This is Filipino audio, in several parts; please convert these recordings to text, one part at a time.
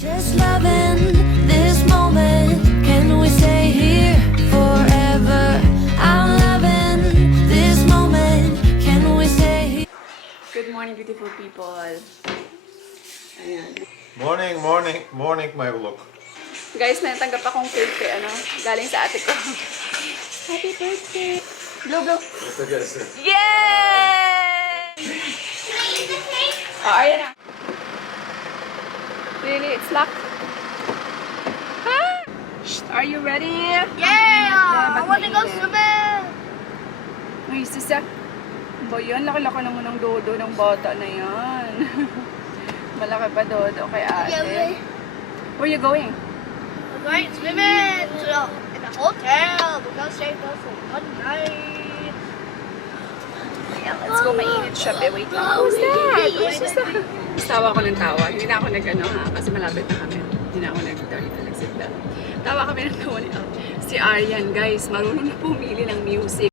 Just loving this moment. Can we stay here forever? I'm loving this moment. Can we stay here? Good morning, beautiful people. Ayan. Morning, my vlog. Guys, natanggap akong cake galing sa ate ko. Happy birthday! Blue. Yay! Oh, ayan na. Really? It's locked? Ah! Shh, are you ready? Yeah! I want to go swimming! Ay, sisa. Ba yan? Laki-laki naman ng dodo ng bata na yan. Malaki pa dodo kay ate. Where you going? We're going swimming in the hotel. We're going to stay there for one night. Yeah, let's go. Mainit siya. Wait lang. Who's that? Who's that? Tawa ko ng tawa. Hindi na ako kasi malapit na kami. Hindi na ako nag-sit down. Tawa kami ng tawa ni si Aryan, guys. Marunong na pumili ng music.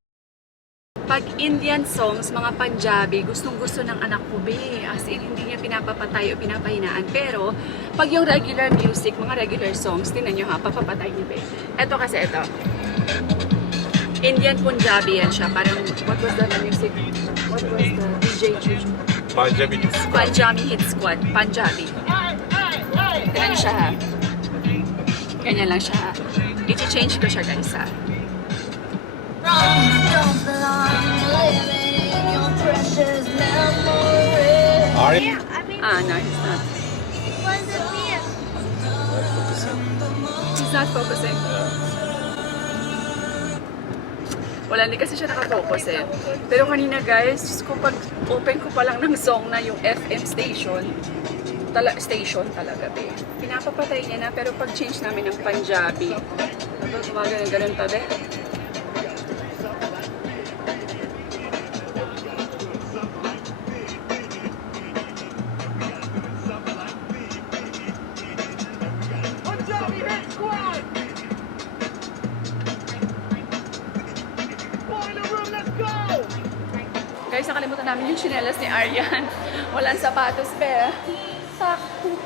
Pag Indian songs, mga Punjabi, gustong-gusto ng anak ko, be. As in, hindi niya pinapapatay o pinapahinaan. Pero, pag yung regular music, mga regular songs, tingnan nyo ha, papapatay niyo, be. Ito kasi, ito. Indian Punjabi yan siya. Parang, what was the music? What was the DJ Juju? Punjabi Hit Squad. Punjabi Hit Squad. Punjabi. Ganyan siya ha. Ganyan lang siya ha. I-change ko siya, guys ha. Are you? No, he's not. He's not focusing. Wala, hindi kasi siya nakafocus eh. Pero kanina guys, just ko pag open ko pa lang ng song na yung FM station, talaga be. Pinapapatay niya na, pero pag change namin ng Punjabi, gumagano-ganon pa be. Guys, nakalimutan namin yung chinelas ni Aryan. Walang sapatos, be. Sakto.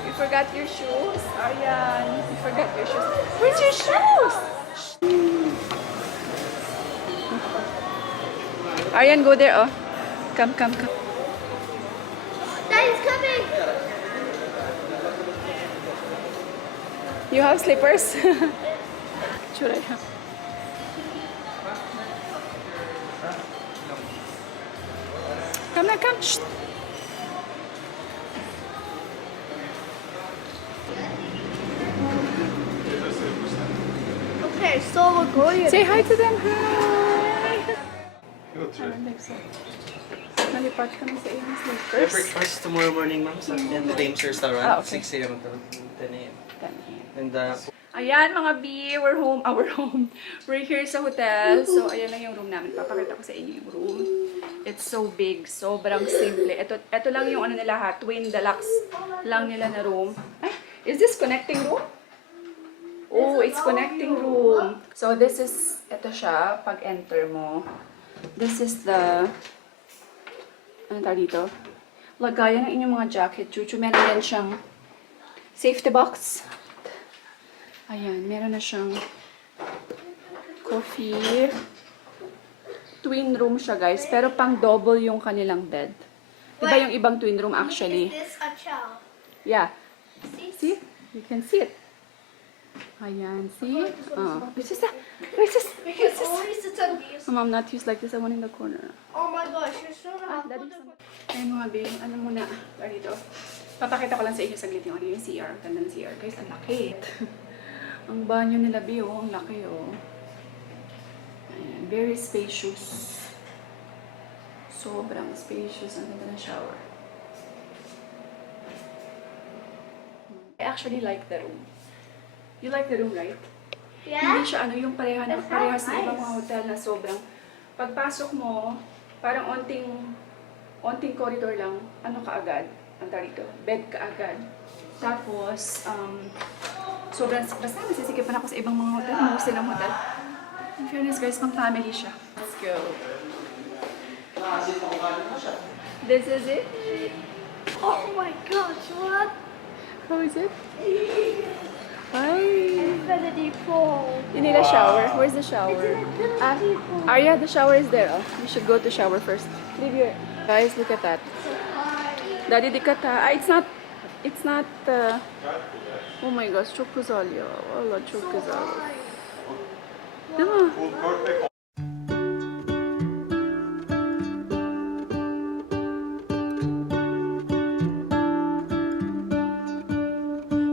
You forgot your shoes, Aryan. You forgot your shoes. Where's your shoes? Aryan, go there, oh. Come. Daddy's coming! You have slippers? Should I have? Come. Shh. Okay, so we're going. Say hi to them. Hi. Nalipat kami sa inyong slippers. Breakfast tomorrow morning, ma'am, sa the Dames Restaurant, Ah, okay. 6 a.m. until 10 a.m. And Ayan mga B, we're home. We're here sa hotel. So, ayan lang yung room namin. Papakita ko sa inyo yung room. It's so big. Sobrang simple. Ito lang yung ano nila ha. Twin deluxe lang nila na room. Ay, is this connecting room? Oh, it's connecting room. So, this is, ito siya. Pag enter mo. This is the, ano tawag dito? Lagayan ng inyong mga jacket. Chuchu, meron yan siyang safety box. Ayan, meron na siyang coffee. Twin room siya, guys. Pero pang double yung kanilang bed. Diba yung ibang twin room actually? Is this a chow? Yeah. See? You can see it. Ayan, see? This is We can only sit on these. Mom, not use like this. I want in the corner. Oh my gosh, you're so not. Ayan mga babe, ano muna? Dito. Papakita ko lang sa inyo saglit yung CR. Ganda ng CR. Guys, ang laki. Ang banyo nila, Bi, oh. Ang laki, oh. Ayan. Very spacious. Sobrang spacious. Ang ganda ng shower. I actually like the room. You like the room, right? Yeah? Hindi siya yung parehas ng nice. ibang mga hotel na sobrang pagpasok mo, parang onting corridor lang, ano kaagad, ang dito, bed kaagad. Tapos, sobrang, basta nasisikipan ako sa ibang mga hotel, most ng hotel. In fairness guys, pang family siya. Let's go. This is it. Oh my gosh, what? Oh is it? Hi. Infinity pool. You need a shower. Where's the shower? Arya, the shower is there. Oh, you should go to shower first. Leave your guys. Look at that. Daddy dikata. It's not. It's not. Oh my gosh, çok güzel ya. Valla çok güzel. Değil mi?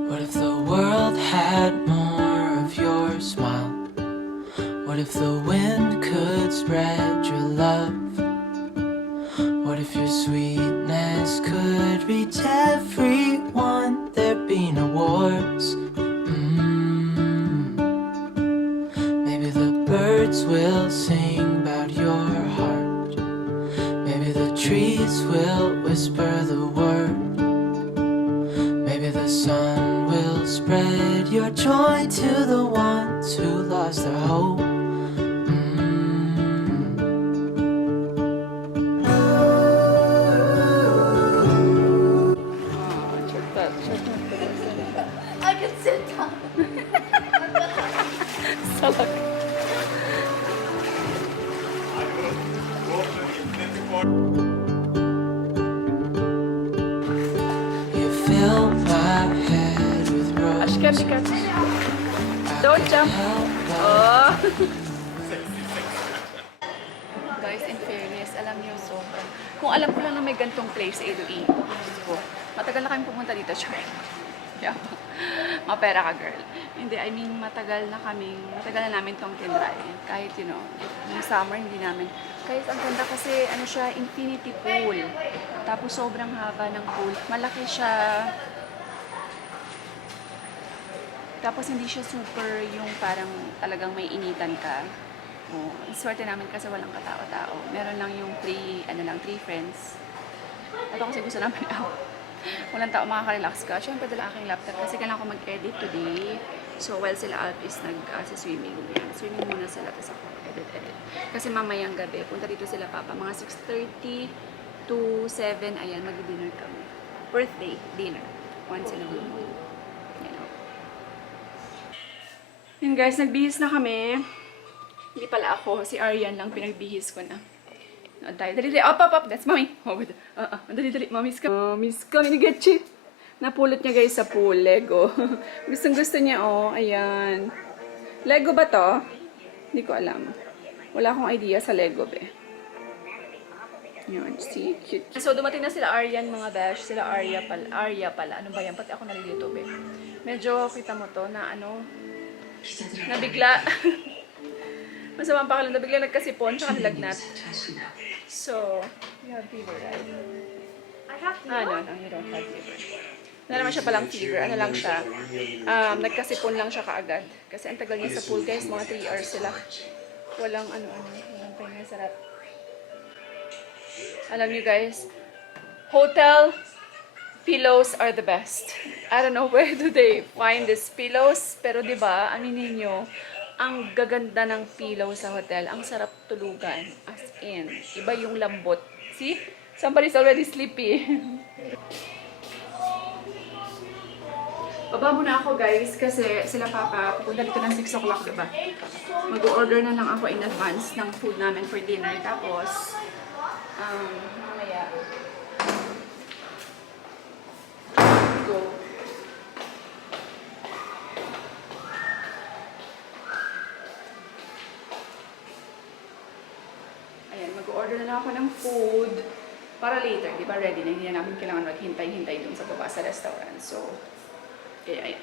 What if the world had more of your smile? What if the wind could spread your love? What if your sweetness could reach everyone? There'd be no wars. Maybe the birds will sing about your heart. Maybe the trees will whisper the word. Maybe the sun will spread your joy to the ones who lost their hope. I can sit down. Salak. You fill my head with Aşkım roses. dikkat. Don't jump. Oh. Guys, in fairness, alam niyo sobrang. Kung alam ko lang na may gantong place sa Iloilo, ko, matagal na kayong pumunta dito, Char. Yeah. Mapera ka, girl. Hindi, I mean, matagal na namin tong tinry. Kahit, you know, yung summer, hindi namin. Guys, ang ganda kasi, ano siya, infinity pool. Tapos, sobrang haba ng pool. Malaki siya. Tapos, hindi siya super yung parang talagang may initan ka. Oh, swerte namin kasi walang katao-tao. Meron lang yung three friends. Ito kasi gusto namin out. Walang tao, makaka-relax ka. Siyempre, dala aking laptop kasi kailangan ko mag-edit today. So, while sila Alp is nag-swimming. Swimming muna sila, tapos ako edit. Kasi mamayang gabi, punta dito sila papa. Mga 6:30 to 7, ayan, mag-dinner kami. Birthday dinner. Once in a blue moon. You know. Yun guys, nagbihis na kami. Hindi pala ako, si Aryan lang pinagbihis ko na. Dali, up, that's mommy. Oh, wait. Dali, mommy's kami ni Getchi. Napulot niya guys sa pool, Lego. Gustong-gusto niya, oh, ayan. Lego ba to? Hindi ko alam. Wala akong idea sa Lego, be. Yun, see? Cute. So, dumating na sila Aryan, mga besh. Sila Arya pala. Ano ba yan? Pati ako nalilito, be. Medyo, kita mo to, na ano, nabigla. Masamang pakalan, nabigla nagkasipon, tsaka nilagnat. So, you have fever, right? I have to. No, you don't have fever. Wala naman siya palang fever. Ano lang siya, nagkasipon lang siya kaagad. Kasi ang tagal niya sa pool, guys. Mga 3 hours sila. Walang walang pahinga, sarap. Alam niyo, guys, hotel pillows are the best. I don't know where do they find these pillows. Pero diba, aminin niyo, ang gaganda ng pillow sa hotel. Ang sarap tulugan. As in, iba yung lambot. See? Somebody's already sleepy. Baba muna ako guys kasi sila papa pupunta dito ng 6 o'clock, diba? Mag-order na lang ako in advance ng food namin for dinner. Tapos, mamaya, go. Ayan, mag-order na lang ako ng food para later, di ba? Ready na, hindi na namin kailangan maghintay-hintay dun sa baba sa restaurant. So, kaya ayan.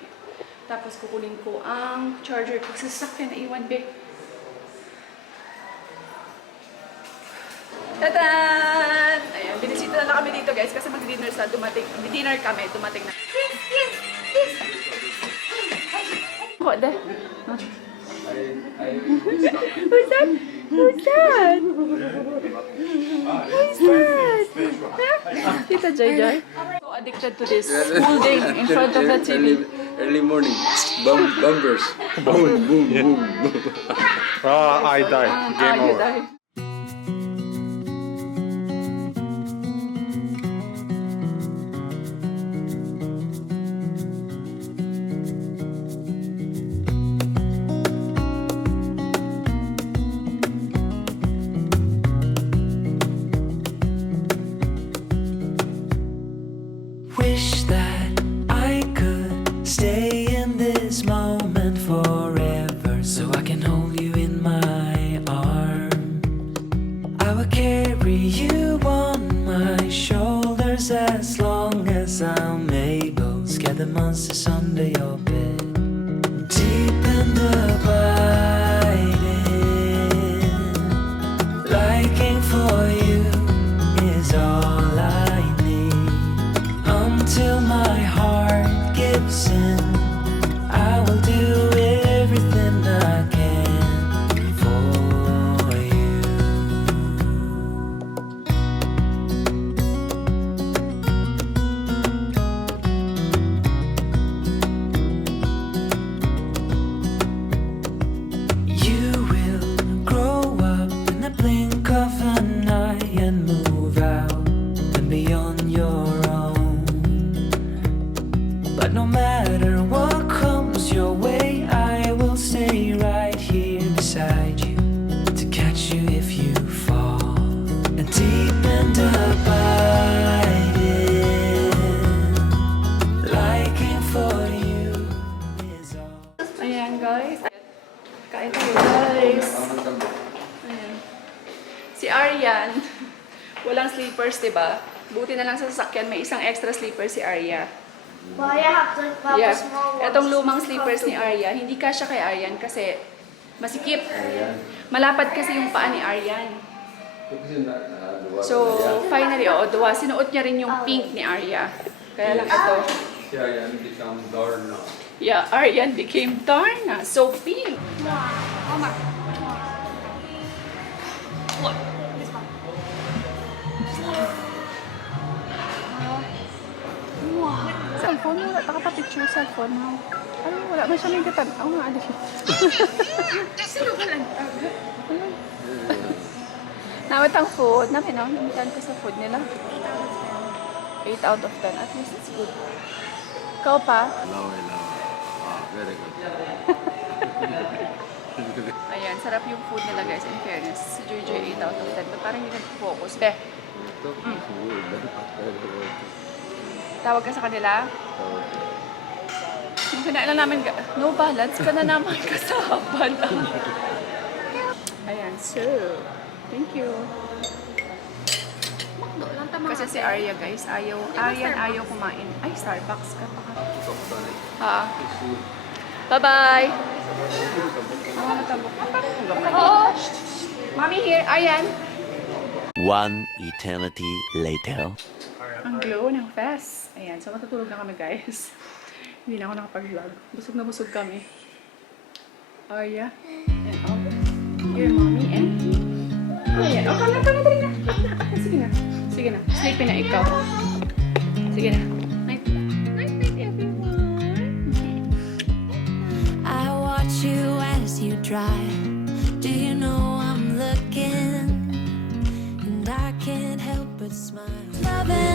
Tapos kukunin ko ang charger ko sa sasakyan na iwan, be. Tadan! Ayan, binisita na lang kami dito guys kasi mag-dinner sa dumating. Dinner kami, dumating na. What the? Who's that? Who's that? Who's that? Tita Joy Joy? So addicted to this holding in front of the TV. Early morning, bumpers, boom, boom, boom. I died. Game You over. died. the monsters under your bed. Deep and abiding, liking for you is all I need. Until my heart gives in, I will do everything I can for you. You will grow up in the blink of an eye and move out and be on your own. But no matter what comes your way, I will stay right here beside you to catch you if you fall. And deep and abiding, liking for you is all. Ayan, guys. Kain tayo, guys. Ayan. Si Aryan, walang sleepers, diba? Buti na lang sa sasakyan, may isang extra sleeper si Arya. Well, I have to have Yeah. a small one. Etong lumang sleepers ni Arya, hindi kasya kay Aryan kasi masikip. Malapad kasi yung paa ni Aryan. So, finally, duwa, sinuot niya rin yung pink ni Arya. Kaya lang ito. Yeah, and become Darna. Yeah, Aryan became Darna. So pink. Mama. Cellphone, wala. Taka-picture cellphone mo. Ano, wala man siya may gatan. Oo nga, adik. Sino ba lang? Nawit ang food. Namitan ko sa food nila. 8 out of 10. At least it's good. Ikaw pa? Very good. Ayan, sarap yung food nila guys, in fairness. Si JJ 8 out of 10. But parang hindi nag-focus. Be, tawag ka sa kanila? Yung kinain na namin, no balance ka na naman kasaban. Ayan, so, thank you. Kasi si Arya guys, ayaw kumain. Ay, Starbucks ka pa. Ha? Bye-bye! Oh, Mommy here, Ayan. One eternity later. Ang glow ng fest. Ayan, so matutulog na kami guys. Hindi na ako nakapag-vlog. Busog na busog kami. Arya. And your mommy and... Ayan, oh, kami na. Sige na. Sige na. Sleepy na ikaw. Sige na. Night. Night, everyone. I watch you as you drive. Do you know I'm looking? And I can't help but smile. Loving